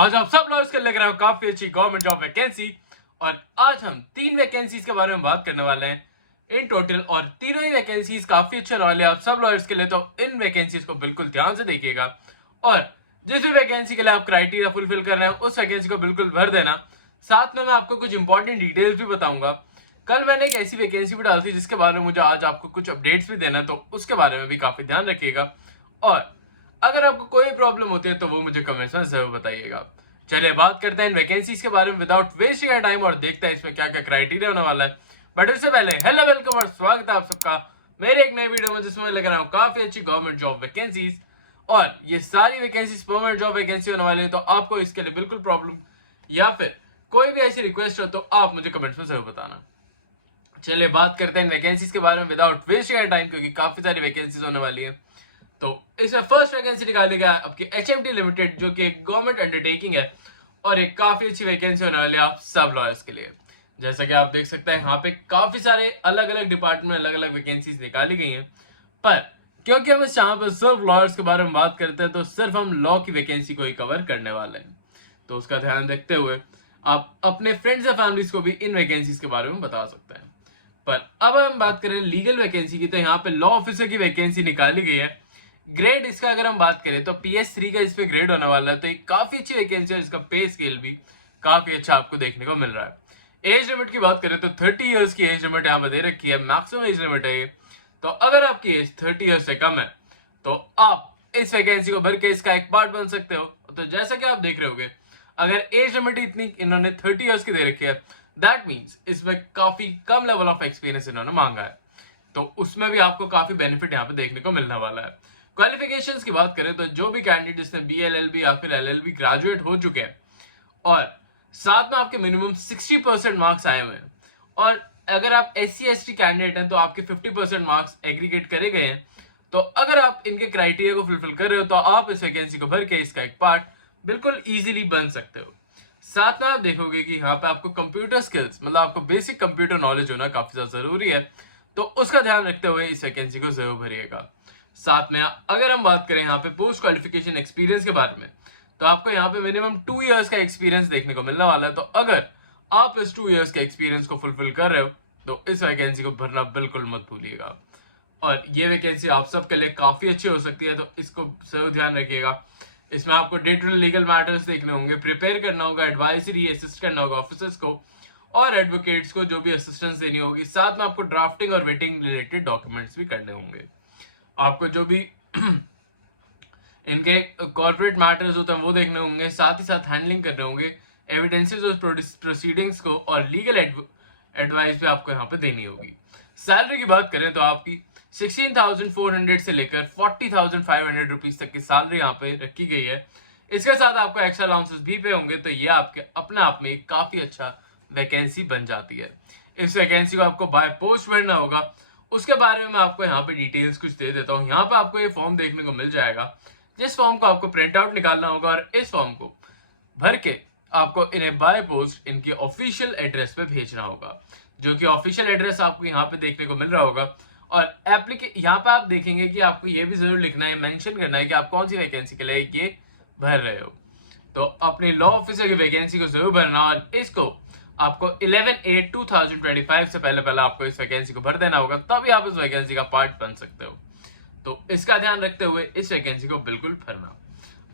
आज आप सब लोग इसके लग रहे हो काफी अच्छी गवर्नमेंट जॉब वैकेंसी। और आज हम 3 वैकेंसीज के बारे में बात करने वाले हैं इन टोटल, और तीनों ही वैकेंसीज काफी अच्छे वाले आप सब लॉयर्स के लिए। तो इन वैकेंसीज को बिल्कुल ध्यान से देखिएगा और जिस भी वैकेंसी के लिए आप क्राइटेरिया फुलफिल कर रहे हैं उस वैकेंसी को बिल्कुल भर देना। साथ में मैं आपको कुछ इंपॉर्टेंट डिटेल्स भी बताऊंगा। कल मैंने एक ऐसी वैकेंसी भी डाली थी जिसके बारे में मुझे आज आपको कुछ अपडेट्स भी देना, तो उसके बारे में भी काफी ध्यान रखिएगा। और अगर आपको कोई प्रॉब्लम होती है तो वो मुझे कमेंट्स में जरूर बताइएगा। चलिए बात करते हैं इन वैकेंसीज के बारे में विदाउट वेस्टिंग टाइम और देखते हैं इसमें क्या क्या क्राइटेरिया होने वाला है। बट उससे पहले हेलो वेलकम और स्वागत है आप सबका मेरे एक नए वीडियो में जिसमें लेकर आया हूं काफी अच्छी गवर्नमेंट जॉब वैकेंसीज। और ये सारी वैकेंसीज परमानेंट जॉब वैकेंसी होने वाली है, तो आपको इसके लिए बिल्कुल प्रॉब्लम या फिर कोई भी ऐसी रिक्वेस्ट हो तो आप मुझे कमेंट्स में जरूर बताना। चलिए बात करते हैं इन वैकेंसीज के बारे में विदाउट वेस्टिंग टाइम, क्योंकि काफी सारी वैकेंसीज होने वाली है। तो इसमें फर्स्ट वैकेंसी निकाली गया आपकी HMT लिमिटेड, जो कि एक गवर्नमेंट अंडरटेकिंग है और एक काफी अच्छी वैकेंसी होने वाली है आप सब लॉयर्स के लिए। जैसा कि आप देख सकते हैं यहाँ पे काफी सारे अलग अलग डिपार्टमेंट अलग अलग वैकेंसीज निकाली गई हैं, पर क्योंकि हम इस यहाँ पर सिर्फ लॉयर्स के बारे में बात करते हैं तो सिर्फ हम लॉ की वैकेंसी को ही कवर करने वाले हैं। तो उसका ध्यान रखते हुए आप अपने फ्रेंड्स या फैमिलीज को भी इन वैकेंसीज के बारे में बता सकते हैं। पर अब हम बात करें लीगल वैकेंसी की, तो यहाँ पे लॉ ऑफिसर की वैकेंसी निकाली गई है। ग्रेड इसका अगर हम बात करें तो PS3 का इस पे ग्रेड होने वाला है, तो एक काफी अच्छी वैकेंसी है। इसका पे स्केल भी काफी अच्छा आपको देखने को मिल रहा है। एज लिमिट की बात करें तो 30 इयर्स की एज लिमिट यहाँ पे दे रखी है, मैक्सिमम एज लिमिट है ये। तो अगर आपकी एज 30 इयर्स से कम है तो आप इस वैकेंसी को भर के इसका एक पार्ट बन सकते हो। तो जैसा कि आप देख रहे होगे, अगर एज लिमिट इतनी इन्होंने 30 इयर्स की दे रखी है, दैट मीन्स इसमें काफी कम लेवल ऑफ एक्सपीरियंस इन्होंने मांगा है, तो उसमें भी आपको काफी बेनिफिट यहाँ पे देखने को मिलने वाला है। क्वालिफिकेशंस की बात करें तो जो भी कैंडिडेट जिसने BLLB या फिर LLB ग्रेजुएट हो चुके हैं और साथ में आपके मिनिमम 60% मार्क्स आए हुए हैं, और अगर आप SC/ST कैंडिडेट हैं तो आपके 50% मार्क्स एग्रीगेट करे गए हैं, तो अगर आप इनके क्राइटेरिया को फुलफिल कर रहे हो तो आप इस वैकेंसी को भर के इसका एक पार्ट बिल्कुल इजीली बन सकते हो। साथ में आप देखोगे कि यहाँ पे आपको कंप्यूटर स्किल्स, मतलब आपको बेसिक कंप्यूटर नॉलेज होना काफी ज्यादा जरूरी है, तो उसका ध्यान रखते हुए इस वैकेंसी को जरूर भरिएगा। साथ में अगर हम बात करें यहाँ पे पोस्ट क्वालिफिकेशन एक्सपीरियंस के बारे में, तो आपको यहाँ पे मिनिमम 2 इयर्स का एक्सपीरियंस देखने को मिलने वाला है। तो अगर आप इस 2 इयर्स के एक्सपीरियंस को फुलफिल कर रहे हो तो इस वैकेंसी को भरना बिल्कुल मत भूलिएगा। और ये वैकेंसी आप सबके लिए काफी अच्छी हो सकती है, तो इसको जरूर ध्यान रखिएगा। इसमें आपको day to day legal matters देखने होंगे, प्रिपेयर करना होगा, एडवाइजरी असिस्ट करना होगा ऑफिसर्स को और एडवोकेट्स को जो भी असिस्टेंस देनी होगी। साथ में आपको ड्राफ्टिंग और वेटिंग रिलेटेड डॉक्यूमेंट्स भी करने होंगे। आपको जो भी इनके कॉर्पोरेट मैटर्स होते हैं वो देखने होंगे, साथ ही साथ हैंडलिंग करने होंगे एविडेंसेस और प्रोसीडिंग्स को, और लीगल एडवाइस भी आपको यहाँ पे देनी होगी। सैलरी की बात करें तो आपकी 16,400 से लेकर 40,500 रुपीज तक की सैलरी यहाँ पे रखी गई है। इसके साथ आपको एक्स्ट्रा अलाउंसेस भी पे होंगे, तो ये आपके अपने आप में एक काफी अच्छा वैकेंसी बन जाती है। इस वैकेंसी को आपको बाय पोस्ट भरना होगा, उसके बारे में मैं आपको यहाँ पे डिटेल्स कुछ दे देता हूँ। यहाँ पे आपको ये फॉर्म देखने को मिल जाएगा, जिस फॉर्म को आपको प्रिंट आउट निकालना होगा और इस फॉर्म को भर के आपको इन्हें बाय पोस्ट इनके ऑफिशियल एड्रेस पे भेजना होगा, जो कि ऑफिशियल एड्रेस आपको यहाँ पे देखने को मिल रहा होगा। और यहाँ पे आप देखेंगे कि आपको ये भी जरूर लिखना है, मेंशन करना है कि आप कौन सी वैकेंसी के लिए ये भर रहे हो। तो अपनी लॉ ऑफिसर की वैकेंसी को जरूर भरना, और इसको आपको 11/8/2025 से पहले आपको इस वैकेंसी को भर देना होगा, तभी आप इस वैकेंसी का पार्ट बन सकते हो। तो इसका ध्यान रखते हुए इस वैकेंसी को बिल्कुल भरना।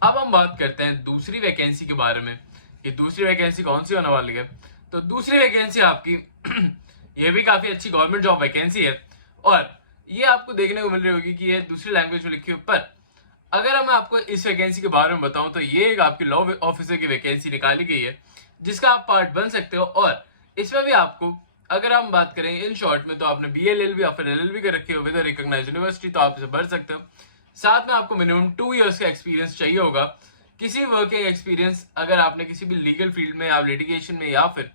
अब हम बात करते हैं दूसरी वैकेंसी के बारे में कि दूसरी वैकेंसी कौन सी होने वाली है। तो दूसरी वैकेंसी आपकी ये भी काफी अच्छी गवर्नमेंट जॉब वैकेंसी है, और ये आपको देखने को मिल रही होगी कि ये दूसरी लैंग्वेज में लिखी है। पर अगर मैं आपको इस वैकेंसी के बारे में बताऊं तो ये एक आपकी लॉ ऑफिसर की वैकेंसी निकाली गई है, जिसका आप पार्ट बन सकते हो। और इसमें भी आपको, अगर हम बात करें इन शॉर्ट में, तो आपने BLLB या फिर LLB कर रखी हो विद रिकॉग्नाइज्ड यूनिवर्सिटी, तो आप इसे भर सकते हो। साथ में आपको मिनिमम 2 इयर्स का एक्सपीरियंस चाहिए होगा, किसी वर्किंग एक्सपीरियंस, अगर आपने किसी भी लीगल फील्ड में या लिटिगेशन में या फिर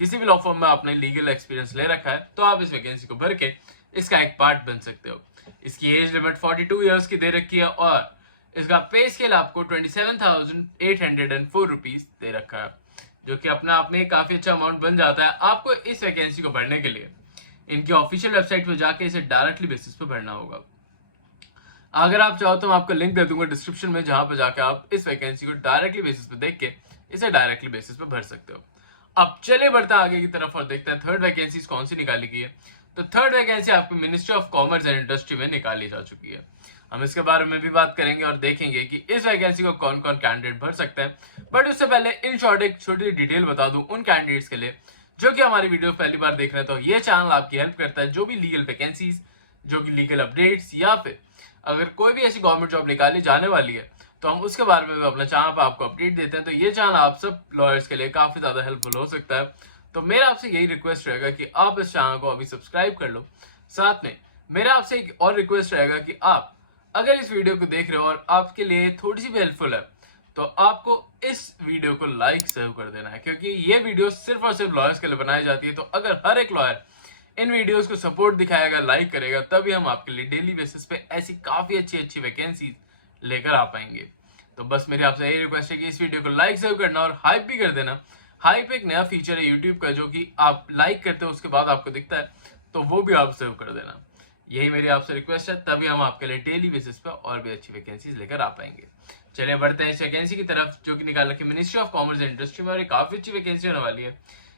किसी भी लॉ फॉर्म में आपने लीगल एक्सपीरियंस ले रखा है, तो आप इस वैकेंसी को भर के इसका एक पार्ट बन सकते हो। इसकी एज लिमिट 42 इयर्स की दे रखी है, और इसका पे स्केल आपको 27,804 रुपीज दे रखा है, जो कि अपने आप में काफी अच्छा अमाउंट बन जाता है। आपको इस वैकेंसी को भरने के लिए इनकी ऑफिशियल वेबसाइट पर जाके इसे डायरेक्टली बेसिस पे भरना होगा। अगर आप चाहो तो मैं आपको लिंक दे दूंगा डिस्क्रिप्शन में, जहां पर जाकर आप इस वैकेंसी को डायरेक्टली बेसिस पे देख के इसे डायरेक्टली बेसिस पे भर सकते हो। अब चले बढ़ते आगे की तरफ और देखते हैं थर्ड वैकेंसी कौन सी निकाली गई है। तो थर्ड वैकेंसी आपको ministry of commerce and industry में निकाली जा चुकी है। हम इसके बारे में भी बात करेंगे और देखेंगे कि इस वैकेंसी को कौन कौन कैंडिडेट भर सकते हैं। बट उससे पहले इन शॉर्ट एक छोटी डिटेल बता दूं उन कैंडिडेट्स के लिए जो कि हमारी वीडियो पहली बार देख रहे हैं। तो ये चैनल आपकी हेल्प करता है जो भी लीगल वैकेंसीज, जो कि लीगल अपडेट्स, या फिर अगर कोई भी ऐसी गवर्नमेंट जॉब निकाली जाने वाली है तो हम उसके बारे में भी अपने चैनल पर आपको अपडेट देते हैं। तो ये चैनल आप सब लॉयर्स के लिए काफी ज्यादा हेल्पफुल हो सकता है। तो मेरा आपसे यही रिक्वेस्ट रहेगा कि आप इस चैनल को अभी सब्सक्राइब कर लो। साथ में मेरा आपसे एक और रिक्वेस्ट रहेगा कि आप अगर इस वीडियो को देख रहे हो और आपके लिए थोड़ी सी भी हेल्पफुल है तो आपको इस वीडियो को लाइक जरूर कर देना है, क्योंकि ये वीडियो सिर्फ और सिर्फ लॉयर्स के लिए बनाई जाती है। तो अगर हर एक लॉयर इन वीडियोस को सपोर्ट दिखाएगा, लाइक करेगा, तभी हम आपके लिए डेली बेसिस पे ऐसी काफी अच्छी अच्छी वैकेंसी लेकर आ पाएंगे। तो बस मेरी आपसे यही रिक्वेस्ट है कि इस वीडियो को लाइक जरूर करना और हाइप भी कर देना। हाइप एक नया फीचर है यूट्यूब का जो कि आप लाइक करते हो उसके बाद आपको दिखता है, तो वो भी आप जरूर कर देना। यही मेरी आपसे रिक्वेस्ट है, तभी हम आपके लिए डेली बेसिस पे और भी अच्छी वैकेंसीज लेकर आ पाएंगे। चलिए बढ़ते हैं इस वैकेंसी की तरफ जो कि निकाल रखी ministry of commerce and industry में, और एक काफी अच्छी वैकेंसी होने वाली है।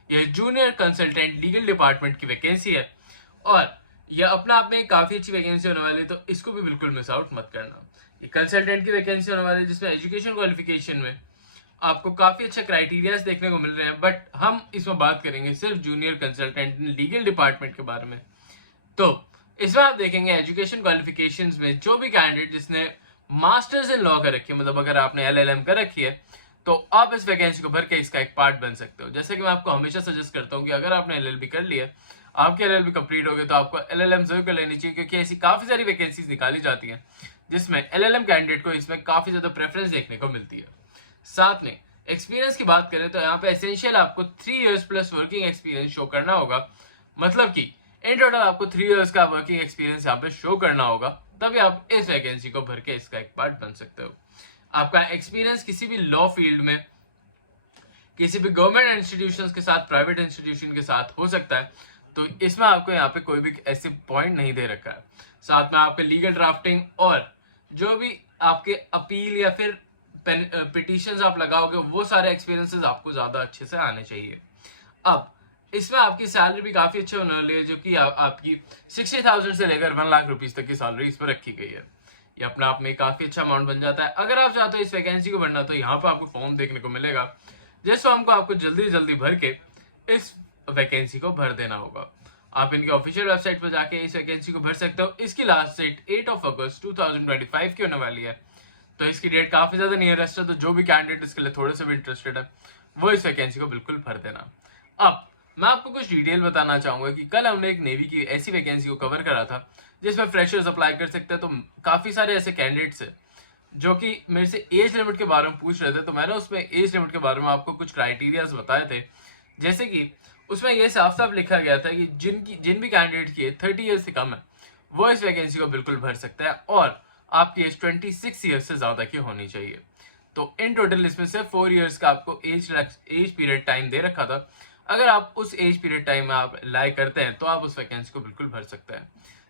यह जूनियर कंसल्टेंट लीगल डिपार्टमेंट की वैकेंसी है और यह अपने आप में काफी अच्छी वैकेंसी होने वाली है, तो इसको भी बिल्कुल मिस आउट मत करना। ये कंसल्टेंट की वैकेंसी होने वाली है जिसमें एजुकेशन क्वालिफिकेशन में आपको काफी अच्छे क्राइटेरियाज देखने को मिल रहे हैं। बट हम इसमें बात करेंगे सिर्फ जूनियर कंसल्टेंट लीगल डिपार्टमेंट के बारे में। तो इसमें आप देखेंगे एजुकेशन क्वालिफिकेशंस में जो भी कैंडिडेट जिसने मास्टर्स इन लॉ कर रखी है, मतलब अगर आपने एलएलएम कर रखी है, तो आप इस वैकेंसी को भर के इसका एक पार्ट बन सकते हो। जैसे कि मैं आपको हमेशा सजेस्ट करता हूँ कि अगर आपने एलएलबी कर लिया, आपके एलएलबी कंप्लीट हो गए, तो आपको एलएलएम जरूर कर लेनी चाहिए, क्योंकि ऐसी काफी सारी वैकेंसीज निकाली जाती हैं जिसमें एलएलएम कैंडिडेट को इसमें काफी ज्यादा प्रेफरेंस देखने को मिलती है। साथ में एक्सपीरियंस की बात करें तो यहाँ पे एसेंशियल आपको 3 years plus working experience show करना होगा। मतलब कि इन टोटल आपको 3 इयर्स का वर्किंग एक्सपीरियंस यहाँ पे शो करना होगा, तभी आप इस वैकेंसी को भर के इसका एक पार्ट बन सकते हो। आपका एक्सपीरियंस किसी भी लॉ फील्ड में, किसी भी गवर्नमेंट इंस्टीट्यूशंस के साथ, प्राइवेट इंस्टीट्यूशन के साथ हो सकता है, तो इसमें आपको यहाँ पे कोई भी ऐसे पॉइंट नहीं दे रखा है। साथ में आपके लीगल ड्राफ्टिंग और जो भी आपके अपील या फिर पिटिशंस आप लगाओगे, वो सारे एक्सपीरियंसेस आपको ज्यादा अच्छे से आने चाहिए। अब इसमें आपकी सैलरी भी काफी अच्छी होने वाली है, जो कि आपकी 60,000 से लेकर 1 लाख रुपीज तक की सैलरी इस पर रखी गई है। ये अपने आप में काफी अच्छा अमाउंट बन जाता है। अगर आप चाहते हो इस वैकेंसी को भरना, तो यहाँ पर आपको फॉर्म देखने को मिलेगा, जिस फॉर्म को आपको जल्दी जल्दी भर के इस वैकेंसी को भर देना होगा। आप इनके ऑफिशियल वेबसाइट पर जाके इस वैकेंसी को भर सकते हो। इसकी लास्ट डेट 8 अगस्त 2025 की होने वाली है, तो इसकी डेट काफी ज्यादा नियरेस्ट है। तो जो भी कैंडिडेट इसके लिए थोड़े से भी इंटरेस्टेड है, वो इस वैकेंसी को बिल्कुल भर देना। अब मैं आपको कुछ डिटेल बताना चाहूंगा कि कल हमने एक नेवी की ऐसी वैकेंसी को कवर करा था जिसमें फ्रेशर्स अप्लाई कर सकते हैं। तो काफी सारे ऐसे कैंडिडेट्स हैं जो कि मेरे से एज लिमिट के बारे में पूछ रहे थे, तो मैंने उसमें एज लिमिट के बारे में आपको कुछ क्राइटेरियाज बताए थे। जैसे कि उसमें यह साफ साफ लिखा गया था कि जिन भी कैंडिडेट की 30 ईयर्स से कम है वो इस वैकेंसी को बिल्कुल भर सकता है, और आपकी एज 26 ईयर्स से ज्यादा की होनी चाहिए। तो इन टोटल इसमें सिर्फ 4 ईयर्स का आपको एज पीरियड टाइम दे रखा था। अगर आप उस एज पीरियड टाइम में आप अप्लाई करते हैं तो आप उस वैकेंसी को बिल्कुल भर सकते हैं।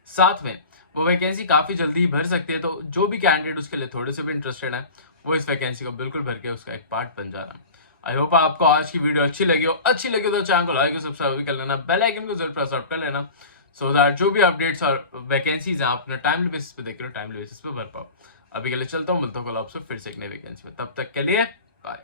साथ में वो वैकेंसी काफी जल्दी ही भर सकती है, तो जो भी कैंडिडेट उसके लिए थोड़े से भी इंटरेस्टेड है, वो इस वैकेंसी को बिल्कुल भर के उसका एक पार्ट बन जाना। आई होप आपको आज की वीडियो अच्छी लगी हो। अच्छी लगी तो चैनल को लाइक और सब्सक्राइब भी कर लेना, बेल आइकन को जरूर प्रेस आउट कर लेना, सो दैट जो भी अपडेट्स और वैकेंसीज हैं आप अपने टाइमली बेसिस पे देख रहे हो, टाइमली बेसिस पे भर पाओ। अभी के लिए चलता हूँ, मिलता हूँ कल आपसे फिर से एक नई वैकेंसी में। तब तक के लिए बाय।